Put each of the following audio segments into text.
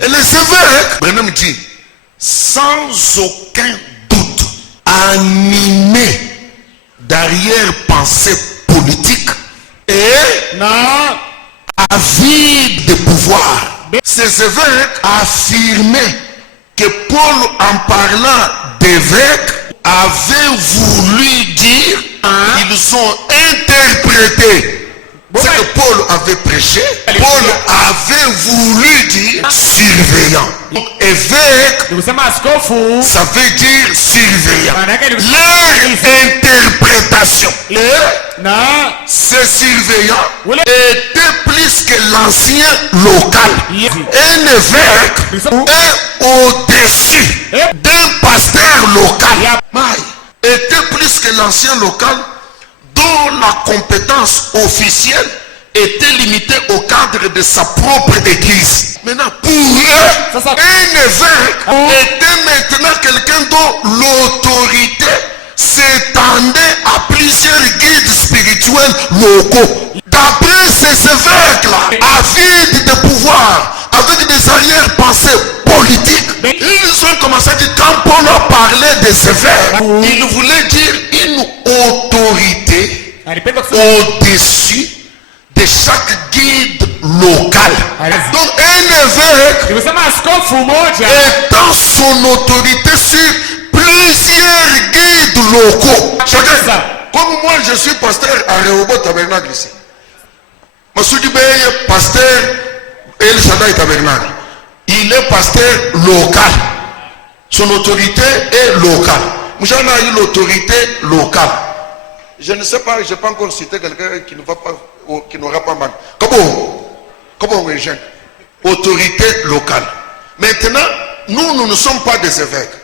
Et les évêques, Branham dit, sans aucun doute, animés d'arrière-pensée politique et avides de pouvoir, ces évêques affirmaient que Paul, en parlant d'évêques, avait voulu dire, ils ont interprété ce que Paul avait prêché. Paul avait voulu dire surveillant. Donc évêque, ça veut dire surveillant. Leur interprétation, ces surveillants étaient plus que l'ancien local. Un évêque est au-dessus d'un pasteur local. Était plus que l'ancien local, dont la compétence officielle était limitée au cadre de sa propre église. Maintenant, pour eux, un évêque était maintenant quelqu'un dont l'autorité s'étendait à plusieurs guides spirituels locaux. D'après ces évêques-là, avides de pouvoir, avec des arrière-pensées politiques, ils ont commencé à dire, quand Paul a parlé des évêques, il voulait dire une autorité au-dessus de chaque guide local. Donc un évêque étant son autorité sur plusieurs guides locaux. Chacun, comme moi je suis pasteur à Rehoboth Tabernacle ici. Massoudi Bey est pasteur El Shaddai Tabernacle. Il est pasteur local. Son autorité est locale. Moujana a eu l'autorité locale. Je ne sais pas, je n'ai pas encore cité quelqu'un qui ne va pas, qui n'aura pas mal. Comment on est jeune? Autorité locale. Maintenant, nous ne sommes pas des évêques.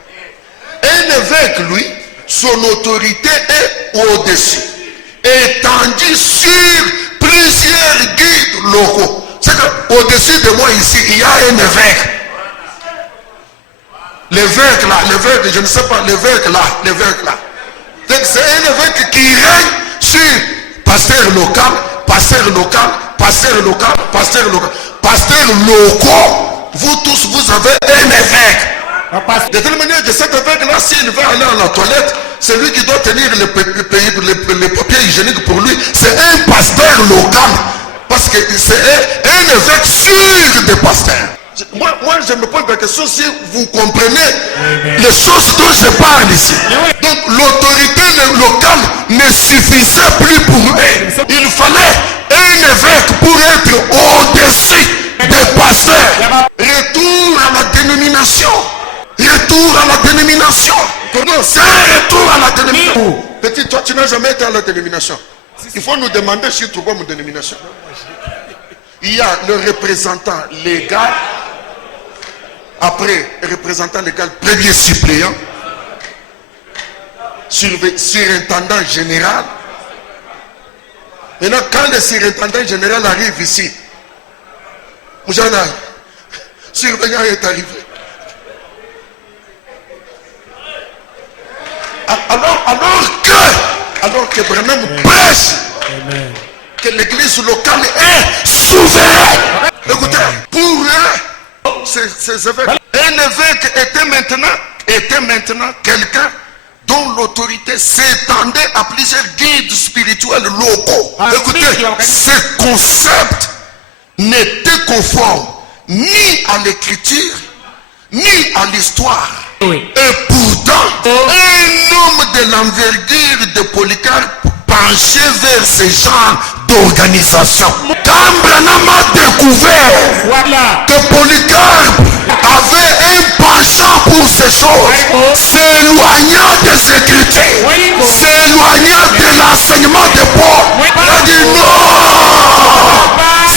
Un évêque, lui, son autorité est au-dessus, étendue sur plusieurs guides locaux. C'est qu'au-dessus de moi ici, il y a un évêque. L'évêque là, l'évêque, je ne sais pas, l'évêque là. C'est un évêque qui règne sur pasteur local, pasteur local, pasteur local, pasteur local, pasteur locaux. Vous tous, vous avez un évêque. De telle manière que cet évêque là, s'il va aller à la toilette, c'est lui qui doit tenir les papiers hygiéniques pour lui. C'est un pasteur local. Parce que c'est un évêque sûr des pasteurs. Moi, je me pose la question si vous comprenez les choses dont je parle ici. Donc, l'autorité locale ne suffisait plus pour eux. Il fallait un évêque pour être au-dessus des pasteurs. Retour à la dénomination. Retour à la dénomination. Pardon, c'est un retour à la dénomination. Petit, toi, tu n'as jamais été à la dénomination. Il faut nous demander si tu vois mon dénomination. Il y a le représentant légal. Après, représentant légal, premier suppléant, surintendant général. Maintenant, quand le surintendant général arrive ici, Moujana, surveillant est arrivé. Alors que Branham prêche que l'église locale est souveraine. Écoutez, pour eux, ces évêques, un évêque était maintenant quelqu'un dont l'autorité s'étendait à plusieurs guides spirituels locaux. Écoutez, ce concept n'était conforme ni à l'écriture, ni à l'histoire. Et pourtant, un homme de l'envergure de Polycarpe penché vers ce genre d'organisation. Quand Branham a découvert que Polycarpe avait un penchant pour ces choses, s'éloignant des Écritures, s'éloignant de l'enseignement de Paul, il a dit non,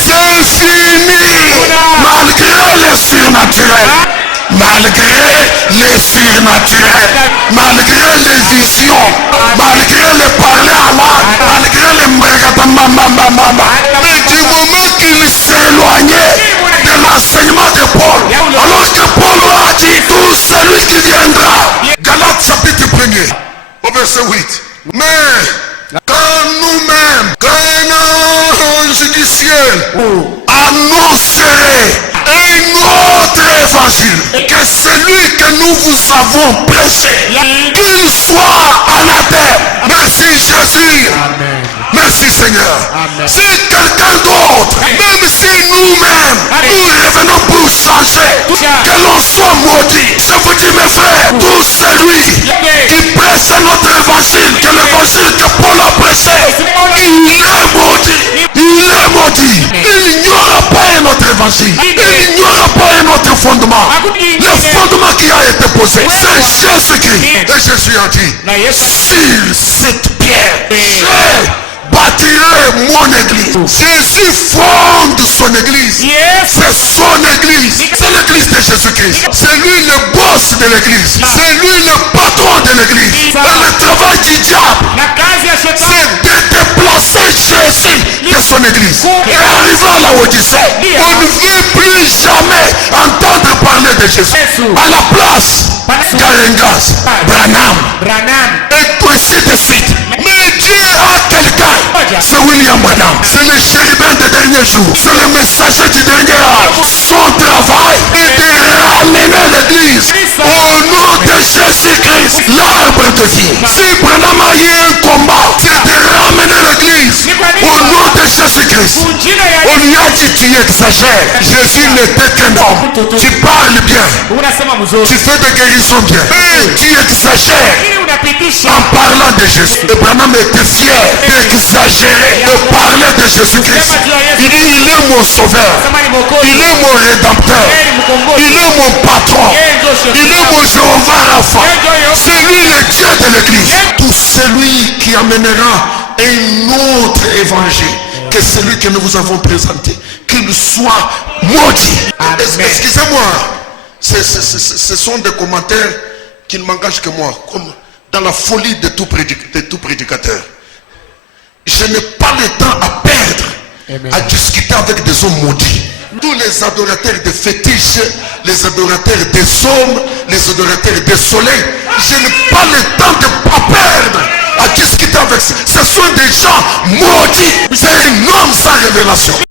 c'est fini, malgré les surnaturels. Malgré les surnaturels, malgré les visions, malgré les parler à langue, malgré les mragatamamamamama, du moment qu'il s'éloignait de l'enseignement de Paul, alors que Paul a dit tout celui qui viendra. Galates chapitre 1er, au verset 8. Mais quand nous-mêmes, quand un ange du ciel annoncerait un autre nous vous avons prêché, qu'il soit anathème. Merci Jésus. Amen. Merci Seigneur. Amen. Si quelqu'un d'autre, même si nous-mêmes, nous revenons pour changer, que l'on soit maudit. Je vous dis mes frères, tout celui qui prêche notre évangile, que l'évangile que Paul a prêché, il est maudit. Il est maudit. Il n'y aura pas un autre évangile. Il n'y aura pas un autre fondement. Le fondement qui a été posé, c'est Jésus-Christ. Et Jésus a dit, sur cette pierre, je bâtirai mon église. Jésus fonde son église. C'est son église. C'est l'église de Jésus-Christ. C'est lui le boss de l'église. C'est lui le patron de l'église. Et le travail du diable, c'est de déplacer Jésus de son église. Et arrivé à la Odyssée, on ne veut plus jamais entendre parler de Jésus. À la place, Garengas, Branham, et ainsi de suite. Mais Dieu a quelqu'un. C'est William Branham. C'est le chérubin des derniers jours. C'est le messager du dernier âge. Son travail est de ramener l'église au nom de Jésus-Christ, l'arbre de vie. Si Branham a eu un combat, c'est de ramener l'église au nom de Jésus-Christ. On lui a dit, tu exagères. Jésus n'était qu'un homme. Tu parles bien. Tu fais des guérisons bien. Mais tu exagères en parlant de Jésus. Et Branham était fier d'exagérer, de parler de Jésus-Christ. Il dit, il est mon sauveur. Il est mon rédempteur. Il est mon patron. Il est mon Jéhovah Rapha. C'est lui le Dieu de l'église. Tout celui qui amènera un autre évangile que celui que nous vous avons présenté, qu'il soit maudit. Excusez-moi, ce sont des commentaires qui ne m'engagent que moi, comme dans la folie de tout prédicateur. Je n'ai pas le temps à perdre à discuter avec des hommes maudits. Tous les adorateurs de fétiches, les adorateurs des hommes, les adorateurs des soleils, je n'ai pas le temps de pas perdre à discuter avec. Ce sont des gens maudits. C'est un homme sans révélation.